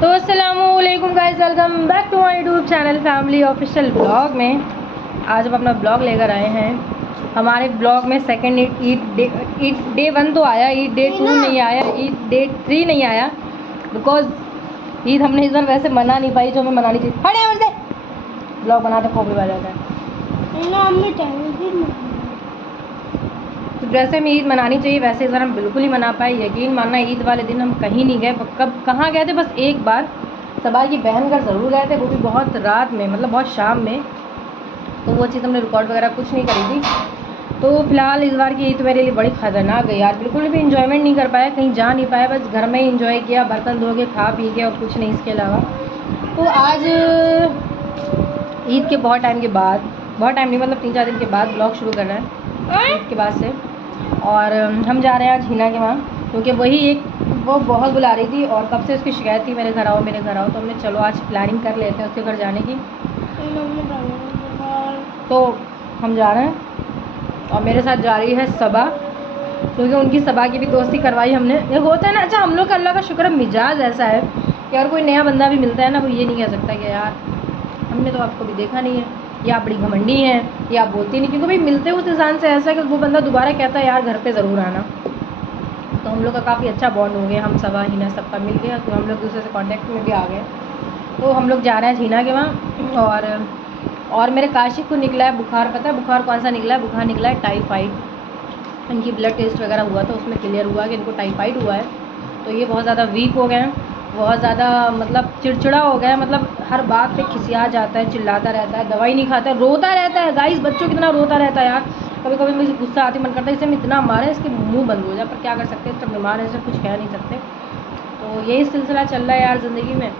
तो अस्सलामुअलैकुम guys, welcome back to my YouTube channel family official blog में। आज हम अपना ब्लॉग लेकर आए हैं। हमारे ब्लॉग में सेकंड ईद डे 1 तो आया, ईद डे 2 नहीं आया, ईद डे 3 नहीं आया, बिकॉज ईद हमने इस बार वैसे मना नहीं पाई जो हमें मनानी चाहिए। हटे यहाँ से, ब्लॉग बनाते खोपड़ी बजा जाता है। तो जैसे हमें ईद मनानी चाहिए वैसे इस बार हम बिल्कुल ही मना पाए। यकीन मानना, ईद वाले दिन हम कहीं नहीं गए। कब कहाँ गए थे? बस एक बार सबा की बहन घर ज़रूर गए थे, वो भी बहुत रात में, मतलब बहुत शाम में। तो वो चीज़ हमने रिकॉर्ड वगैरह कुछ नहीं करी थी। तो फिलहाल इस बार की ईद मेरे लिए बड़ी ख़तरनाक गई यार। बिल्कुल भी इंजॉयमेंट नहीं कर पाया, कहीं जा नहीं पाया, बस घर में ही इंजॉय किया, बर्तन धो के खा पी के और कुछ नहीं इसके अलावा। तो आज ईद के बहुत टाइम के बाद, बहुत टाइम नहीं मतलब 3-4 दिन के बाद ब्लॉग शुरू कर रहे हैं ईद के बाद से। और हम जा रहे हैं आज हिना के वहाँ, क्योंकि वो बहुत बुला रही थी और कब से उसकी शिकायत थी मेरे घर आओ मेरे घर आओ। तो हमने चलो आज प्लानिंग कर लेते हैं उसके घर जाने की। तो हम जा रहे हैं और मेरे साथ जा रही है सबा, क्योंकि उनकी सबा की भी दोस्ती करवाई हमने। ये होता है ना, अच्छा हम लोग का अल्लाह का शुक्र मिजाज ऐसा है कि अगर कोई नया बंदा भी मिलता है ना, वो ये नहीं कह सकता कि यार हमने तो आपको भी देखा नहीं है, या आप बड़ी घमंडी हैं, या आप बोलती नहीं, क्योंकि भाई मिलते उस इंसान से ऐसा कि वो बंदा दोबारा कहता है यार घर पे ज़रूर आना। तो हम लोग का काफ़ी अच्छा बॉन्ड हो गया, हम सबा हिना सबका मिल गया, तो हम लोग दूसरे से कांटेक्ट में भी आ गए। तो हम लोग जा रहे हैं हिना के वहाँ। और मेरे काशिफ को निकला है बुखार। पता है बुखार कौन सा निकला है? बुखार निकला है टाइफाइड। इनकी ब्लड टेस्ट वगैरह हुआ था, उसमें क्लियर हुआ कि इनको टाइफाइड हुआ है। तो ये बहुत ज़्यादा वीक हो गए हैं, बहुत ज़्यादा मतलब चिड़चिड़ा हो गया है, मतलब हर बात पे खिसिया जाता है, चिल्लाता रहता है, दवाई नहीं खाता है, रोता रहता है। गाइस बच्चों कितना रोता रहता है यार। कभी कभी मुझे गुस्सा आती, मन करता है इसे हम इतना मारे इसके मुंह बंद हो जाए, पर क्या कर सकते हैं, तो बीमार है, इसे कुछ कह नहीं सकते। तो यही सिलसिला चल रहा है यार ज़िंदगी में।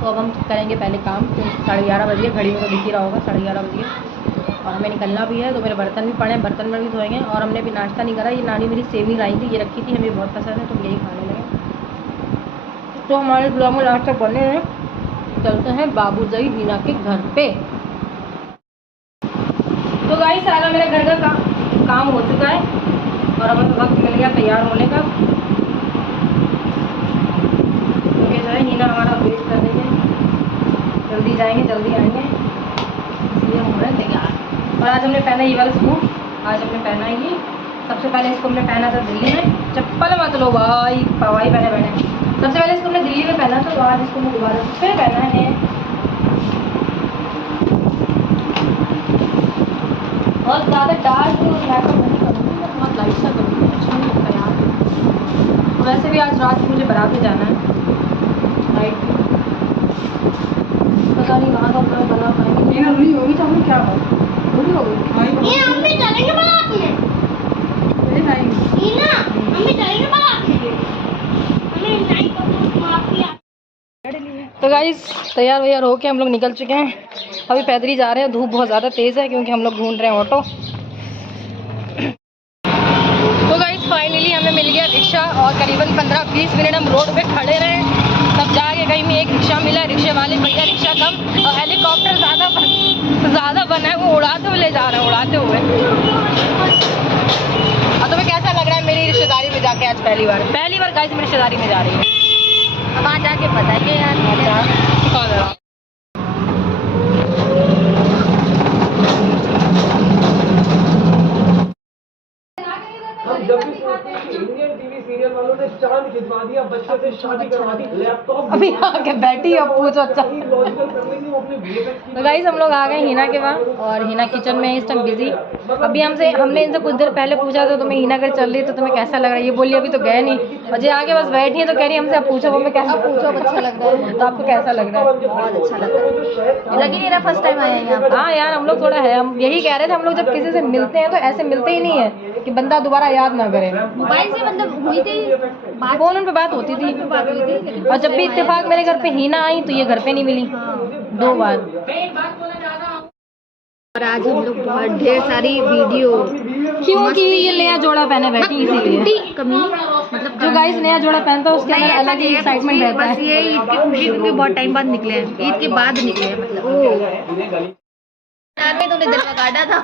तो अब हम करेंगे पहले काम, तो 11:30 बज गए, घड़ी में तो दिख ही रहा होगा 11:30 बज गए, और हमें निकलना भी है। तो मेरे बर्तन भी पड़े हैं, बर्तन में भी धोएंगे। और हमने भी नाश्ता नहीं करा, ये नानी मेरी सेवई लाई थी, ये रखी थी, हमें बहुत पसंद है, तो हम यही खाने लगे। तो हमारे ब्लॉग में लास्ट तक बने हैं। चलते हैं बाबूजाई हिना के घर पे। तो गाइस सारा मेरे घर का काम हो चुका है और अब वक्त मिल गया तैयार होने का। क्योंकि जो है हिना हमारा वेट कर रही है, जल्दी जाएंगे जल्दी आएंगे, इसलिए हम हो रहे हैं तैयार। और आज हमने पहना ये वाला सूट, आज हमने पहना है ये। सबसे पहले इसको हमने पहना था दिल्ली में, चप्पल मत लो भाई, पवाई पहने पहने। सबसे पहले इसको हमने दिल्ली में पहना था, तो आज इसको मैं दोबारा फिर पहना है। और ज़्यादा डार्क मेकअप नहीं करूँगी, मैं बहुत लाइट सा करूँगी, अच्छा नहीं लगता यार। वैसे भी आज रात को मुझे बारात में जाना है नाइट में, पता नहीं वहाँ का ब्लॉग बना पाएंगे। ये अगली होगी तो हमें क्या होगी होगी ये हम भी चलेंगे बारात में, तो गाइस तैयार वैयार होके हम लोग निकल चुके हैं। अभी पैदल ही जा रहे हैं, धूप बहुत ज़्यादा तेज़ है क्योंकि हम लोग ढूंढ रहे हैं ऑटो। तो गाइस फाइनली हमें मिल गया रिक्शा, और करीबन 15-20 मिनट हम रोड पे खड़े रहे, तब जाके कहीं में एक रिक्शा मिला। रिक्शे वाले भैया रिक्शा कम और हेलीकॉप्टर ज़्यादा बना है, वो उड़ाते हुए ले जा रहे हैं, उड़ाते हुए। और तुम्हें कैसा लग रहा है मेरी रिश्तेदारी में जाके? आज पहली बार गाइस मेरी रिश्तेदारी में जा रही है। अब वहाँ जाके बताइए यार। इंडियन टीवी सीरियल वालों ने चांद खिंचवा दिया, बच्चे से शादी करवा दी, लैपटॉप अभी आके बैठी अब पूछो। अच्छा तो गाइस हम लोग आ गए हिना के वहाँ, और हिना किचन में इस टाइम बिजी। अभी हमने इनसे कुछ देर पहले पूछा तो तुम्हें हिना घर चल रही तो तुम्हें कैसा लग रहा है? ये बोली अभी तो गए नहीं, और जो आगे बस बैठी है तो कह रही हमसे अब पूछो, वो मैं कैसा पूछो, अब अच्छा लग रहा है। तो आपको कैसा लग रहा है? बहुत अच्छा लग रहा है, लगी मेरा फर्स्ट टाइम आया यहाँ। हाँ यार हम लोग थोड़ा है, हम यही कह रहे थे, हम लोग जब किसी से मिलते हैं तो ऐसे मिलते ही नहीं है कि बंदा दोबारा याद ना करे। मोबाइल से मतलब हुई थी फोन पे बात होती थी, और जब भी इत्तेफाक मेरे घर पे हिना आई तो ये घर पे नहीं मिली 2 बार। और आज हम लोग बहुत ढेर सारी वीडियो, क्योंकि ये नया जोड़ा पहने बैठी इसीलिए। कमी मतलब जो गाइस नया जोड़ा पहनता है उसके अंदर अलग ही एक्साइटमेंट रहता है। बस ये ईद की खुशी, क्योंकि बहुत टाइम बाद निकले हैं, ईद के बाद निकले हैं मतलब। में तुमने जलवा काटा था,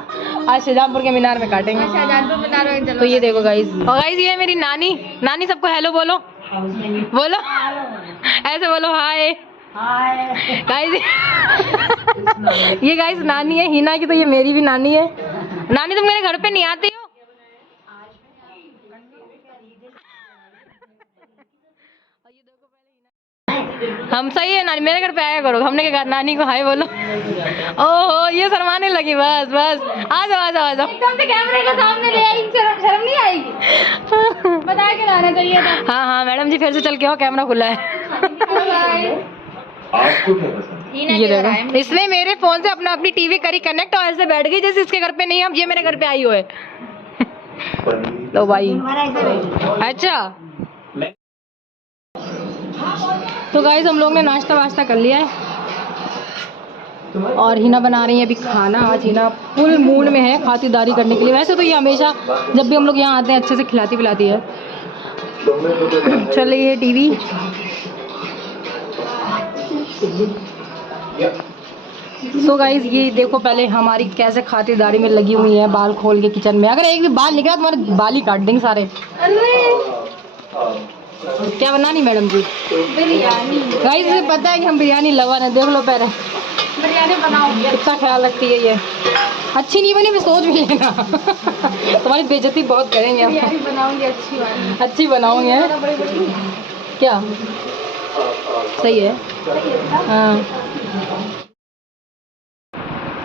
आज शाहजहांपुर के मीनार में काटेंगे। शाहजहांपुर मीनार में। तो ये देखो गाइस, और गाइस ये है मेरी नानी। नानी सबको हेलो बोलो। बोलो, ऐसे बोलो हाय। गाइस ये गाइस नानी है हिना की, तो ये मेरी भी नानी है। नानी तुम मेरे घर पे नहीं आती हो? हम सही है नानी, मेरे घर पे आया करो। हमने क्या कहा, नानी को हाय बोलो। ओहो ये शर्माने लगी, बस बस आ जाओ आ जाओ आ जाओ। एकदम से कैमरे के सामने ले आई, शर्म नहीं आएगी? बता के लाना चाहिए था। हाँ हाँ मैडम जी फिर से चल के आओ, कैमरा खुला है। आपको क्या पसंद? ये देखो इसने मेरे फोन से अपनी टीवी करी कनेक्ट और ऐसे बैठ गई जैसे इसके घर पे नहीं है, अब ये मेरे घर पे आई हो है। तो भाई अच्छा, तो गाइस हम लोग ने नाश्ता वाश्ता कर लिया है और हिना बना रही है अभी खाना। आज हिना फुल मूड में है खातिरदारी करने के लिए। वैसे तो ये हमेशा जब भी हम लोग यहाँ आते हैं अच्छे से खिलाती पिलाती है। चल रही है टीवी। सो गाइस ये देखो पहले हमारी कैसे खातिरदारी में लगी हुई है, बाल खोल के किचन में। अगर एक भी बाल निकला तुम्हारे बाल ही काट देंगे सारे। क्या बनानी मैडम जी? बिरयानी। गाइस मुझे पता है कि हम बिरयानी लवर हैं, देख लो पहले बिरयानी बनाओगे? कितना ख्याल रखती है ये। अच्छी नहीं बनी फिर सोच भी लेना। तुम्हारी बेइज्जती बहुत करेंगे हम। बिरयानी बनाऊंगी अच्छी वाली। अच्छी बनाओगे क्या? सही है हाँ।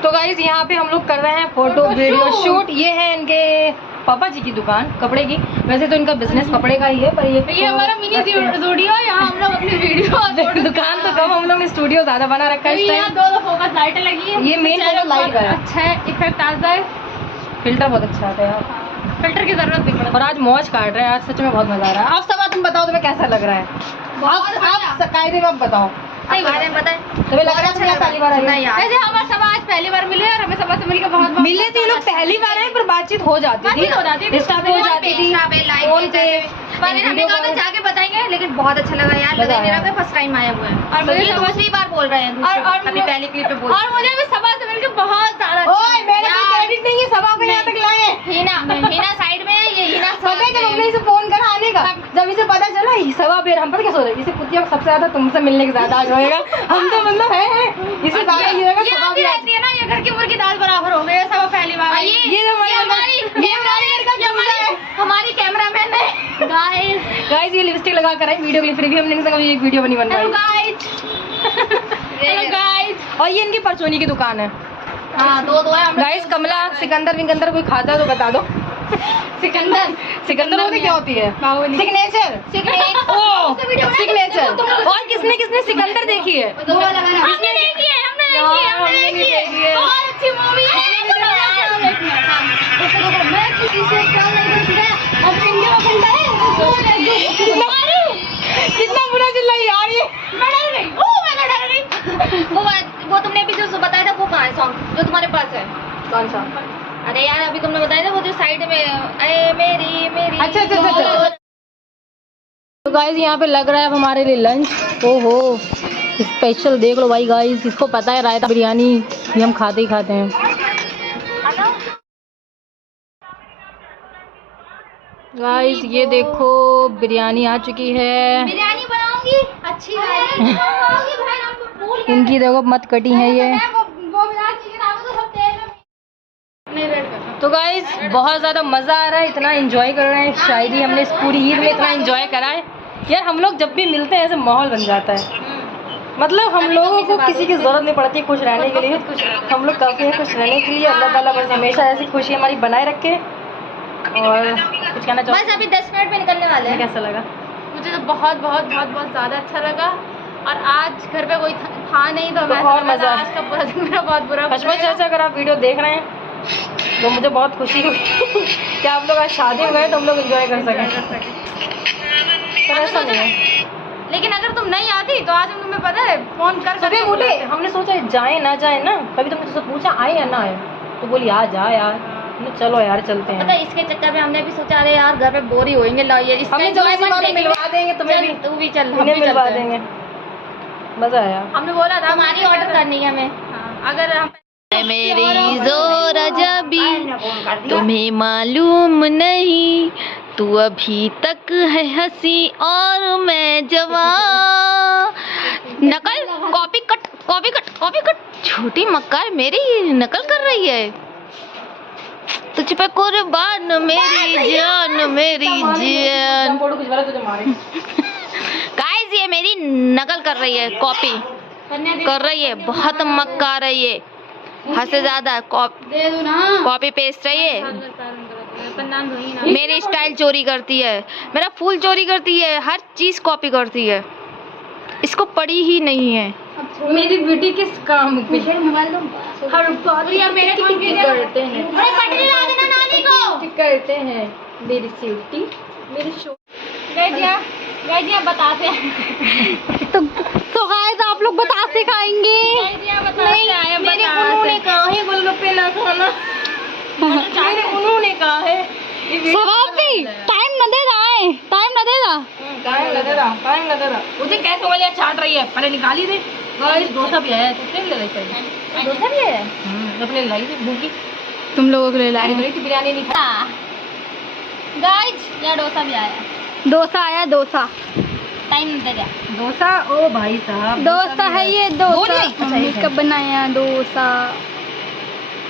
तो गाइस यहाँ पे हम लोग कर रहे हैं फोटो वीडियो शूट। ये है इनके पापा जी की दुकान कपड़े की। वैसे तो इनका बिजनेस कपड़े का ही है, पर ये हमारा मिनी स्टूडियो है। यहाँ हम लोग अपनी वीडियो दुकान तो कम, हम लोग ने स्टूडियो ज्यादा बना रखा है इस यहाँ टाइम। 2 फोकस लाइटें लगी है। ये मेन फोकस लाइट का है। अच्छा है, इफेक्ट आता है। फिल्टर बहुत अच्छा आता है यार, फिल्टर की जरूरत नहीं पड़ती। और आज मौज काट रहे हैं, आज सच में बहुत मजा आ रहा है। आप सब तुम बताओ तुम्हें कैसा लग रहा है? आप कायदे में आप बताओ। सही बात है, बताए तुम्हें लग रहा है तुम्हें पहली बार आई हो? वैसे हमारे सब आज पहली बार मिले और हमें सबसे मिलकर बहुत मिले थे ये लोग पहली बार है, पर बातचीत हो जाती थी, इंस्टा पे हो जाती थी, फोन पे। पर हमें कहा था जाके बताएंगे, लेकिन बहुत अच्छा लगा यार। लगा मेरा फर्स्ट टाइम आया हुआ है और मुझे दूसरी बार बोल रहे हैं और अभी पहली क्लिप पे बोल। और मुझे भी सबा से मिलकर बहुत ज्यादा ओए मेरे को क्रेडिट नहीं है, सबा को यहाँ तक लाए। हीना साइड में है, ये हीना पता है जब हमने इसे फोन करा आने का, जब इसे पता चला सबा फिर हम पता क्या सोच रहे, इसे कुतिया सबसे ज्यादा तुमसे मिलने के ज्यादा आज होएगा। हम तो मतलब है इसी बात ये रहेगा सबा भी रहती है ना, ये घर की मुर्गी दाल बराबर हो गई है। सबा पहली बार ये हमारी कैमरामैन है। गाइस ये लिपस्टिक लगा कर आई वीडियो के लिए, फिर भी हमने नहीं एक वीडियो बनी बनवाई। Hello guys. और ये इनकी परचूनी की दुकान है। हाँ 2 है। गाइस कमला सिकंदर विकंदर कोई खाता है तो बता दो। सिकंदर होती क्या होती है? सिग्नेचर। सिग्नेचर। और किसने किसने सिकंदर देखी है? हमने देखी है। बहुत अच्छी मूवी है। कितना बुरा चिल्लाई यार ये। मैं डर गई। वो तुमने अभी जो बताया था वो कहाँ है सॉन्ग जो तुम्हारे पास है? कौन सा? अरे यार अभी तुमने बताया था वो जो साइड में ए मेरी अच्छा। तो गाइस यहाँ पे लग रहा है अब हमारे लिए लंच। ओहो स्पेशल देख लो भाई गाइस, इसको पता है रायता बिरयानी ये हम खाते ही खाते हैं। गाइस ये देखो बिरयानी आ चुकी है। बिरयानी बनाऊंगी अच्छी वाली। इनकी देखो मत कटी है ये। तो गाइस बहुत ज़्यादा मज़ा आ रहा है, इतना एंजॉय कर रहे हैं। शायद ही हमने इस पूरी ईद में इतना एंजॉय करा है यार। हम लोग जब भी मिलते हैं ऐसे माहौल बन जाता है, मतलब हम लोगों को किसी की ज़रूरत नहीं पड़ती खुश रहने के लिए। हम लोग काफ़ी हैं खुश रहने के लिए। अल्लाह ताला बस हमेशा ऐसी खुशी हमारी बनाए रखे। और कुछ कहना चाहूँ? बस अभी 10 मिनट में निकलने वाले हैं। कैसा लगा? मुझे तो बहुत ज़्यादा अच्छा लगा। और आज घर पे कोई था नहीं तो बहुत मज़ा। आज का पूरा दिन मेरा बहुत बुरा अच्छा अगर आप वीडियो देख रहे हैं तो मुझे बहुत खुशी हुई कि आप लोग आज शादी में गए तो हम लोग एंजॉय कर सकें। पर ऐसा नहीं है। लेकिन अगर तुम नहीं आती तो आज हम तुम्हें पता है फोन कर सुबह उठे हमने सोचा जाए ना जाए ना, कभी तुमने तुझसे पूछा आए या ना आए, तो बोली आ जा यार। चलो यार चलते हैं। पता है इसके चक्कर में हमने भी सोचा अरे यार घर पे बोर ही होएंगे, लो ये हमने जब मिलवा देंगे तुम्हें भी, तू भी चल हम मिलवा देंगे। मजा आया। हमने बोला था हमारी ऑर्डर करनी है हमें। अगर हम मेरी जोर जबी तुम्हें मालूम नहीं तू अभी तक है हंसी और मैं जवां। नकल, copy cut, copy cut, copy cut. छोटी मक्कार मेरी नकल कर रही है। तुझ पे कुर्बान मेरी जान, मेरी जान। गाइस ये मेरी नकल कर रही है, कॉपी कर रही है, बहुत मक्कार है ये, हद से ज्यादा कॉपी पेस्ट है ये। मेरी स्टाइल चोरी करती है, मेरा फूल चोरी करती है, हर चीज कॉपी करती है, इसको पढ़ी ही नहीं है। मेरी बेटी किस काम की हर बात मेरे करते हैं, करते हैं मेरी सेफ्टी, मेरी शो। गाइस बताते हैं तो गाइस आप लोग बताते खाएंगे। नहीं मेरे उन्होंने कहा है गोलगप्पे ना खाना, मेरे उन्होंने कहा है। टाइम न दे रहा है, टाइम न दे रहा, टाइम लगे रहा। मुझे कैसे वाले चाट रही है, पहले निकाली दे। गाइस डोसा भी आया है, तो ले ले चाहिए। डोसा भी आया है, अपने लाई थी भूखी, तुम लोगों के लिए लाई थी, बिरयानी नहीं खा। गाइस यहाँ डोसा भी आया, डोसा आया, डोसा टाइम दे गया। डोसा ओ भाई साहब, डोसा है ये, डोसा मम्मी कब बनाया डोसा।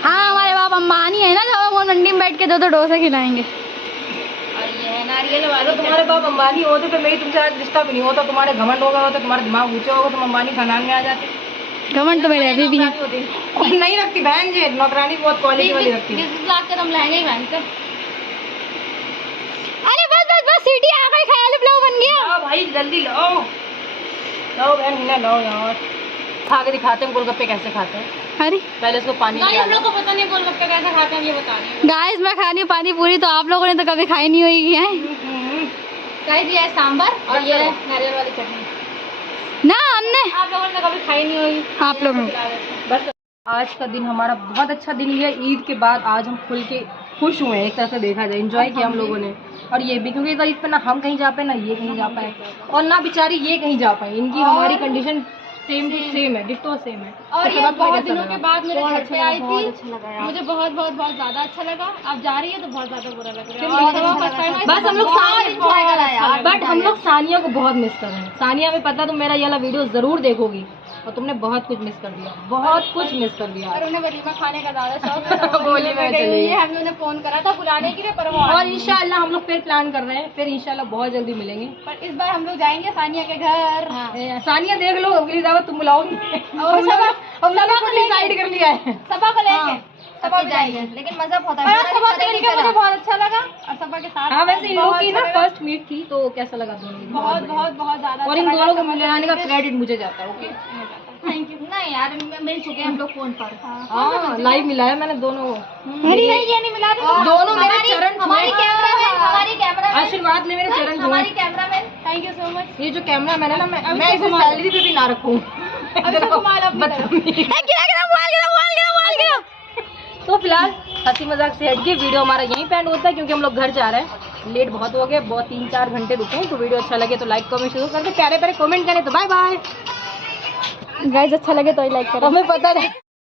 हाँ हमारे बाप अंबानी है ना, जब वो मंडी में बैठ के दो डोसा खिलाएंगे। और ये है नारियल वाले। तुम्हारे बाप अंबानी होते तो मेरी तुमसे आज रिश्ता भी नहीं होता। तुम्हारे घमंड होगा तो तुम्हारा दिमाग ऊंचा होगा, तुम अंबानी खानदान में आ जाते। घमंड तो मेरे अभी भी है। नहीं रखती बहन जी, नौकरानी बहुत क्वालिटी वाली रखती है। 20 लाख का तुम लहंगे ही पहनते। अरे बस बस बस, सीटी आ गई, ख्याल पुलाव बन गया। हाँ भाई जल्दी लो, लो बहन हिना लो यार। खा के दिखाते हैं गोलगप्पे कैसे खाते हैं। अरे पहले इसको पानी में हम लोग को पता नहीं गोलगप्पे कैसे खाते हैं, ये बता रहे हैं। गाइस मैं खानी हूँ पानी पूरी, तो आप लोगों ने तो कभी खाई नहीं होगी है। गाइस ये है सांभर और ये है नारियल वाली चटनी। ना हमने, आप लोगों ने तो कभी खाई नहीं होगी, आप लोगों ने। बस आज का दिन हमारा बहुत अच्छा दिन है। ईद के बाद आज हम खुल के खुश हुए हैं, एक तरह से देखा जाए एंजॉय किया हम लोगों ने। और ये भी क्योंकि ईद पे ना हम कहीं जा पाए ना ये कहीं जा पाए, और ना बेचारी ये कहीं जा पाए। इनकी हमारी कंडीशन सेम टू सेम है, डिट्टो सेम है। और ये बहुत दिनों के बाद मेरे घर पे आई थी, मुझे बहुत बहुत बहुत ज्यादा अच्छा लगा। अब जा रही है तो बहुत ज्यादा बुरा लग रहा है। बस हम लोग बट हम लोग सानिया को बहुत मिस कर रहे हैं। सानिया में पता तुम मेरा ये वाला वीडियो जरूर देखोगी, और तुमने बहुत कुछ मिस कर दिया, बहुत कुछ मिस कर दिया। और उन्हें वलीमा खाने का ज्यादा शौक गोली में चली है। हम लोगों ने फोन करा था बुलाने के लिए, पर वो और इंशाल्लाह हम लोग फिर प्लान कर रहे हैं, फिर इंशाल्लाह बहुत जल्दी मिलेंगे। पर इस बार हम लोग जाएंगे सानिया के घर। सानिया देख लो अगली दावत तुम बुलाओगी। और सबा को डिसाइड कर लिया है, सबा को लेके सबा जाएंगे, लेकिन मजा बहुत है। मुझे बहुत अच्छा लगा और सबा के साथ। हाँ वैसे इन लोग की ना फर्स्ट मीट थी, तो कैसा लगा दोनों? बहुत बहुत बहुत ज्यादा। और इन दोनों को मिलाने का क्रेडिट मुझे जाता है। Okay thank you. नहीं यार मिल चुके हैं हम लोग फोन पर। हाँ लाइव मिलाया मैंने दोनों। नहीं ये नहीं मिला रहे दोनों मेरे चरण छुए। हमारी कैमरामैन आशीर्वाद ले मेरे चरण छुए। हमारी cameraman thank you so much. ये जो कैमरामैन है ना, मैं इसे सैलरी पे भी ना रखूं। तो फिलहाल हंसी मजाक से हट के वीडियो हमारा यहीं पे एंड होता है, क्योंकि हम लोग घर जा रहे हैं। लेट बहुत हो गए, बहुत 3-4 घंटे रुके हैं। तो वीडियो अच्छा लगे तो लाइक कमेंट शुरू करके प्यारे प्यारे कमेंट करें। तो बाय बाय गाइस, अच्छा लगे तो लाइक करो, हमें पता नहीं।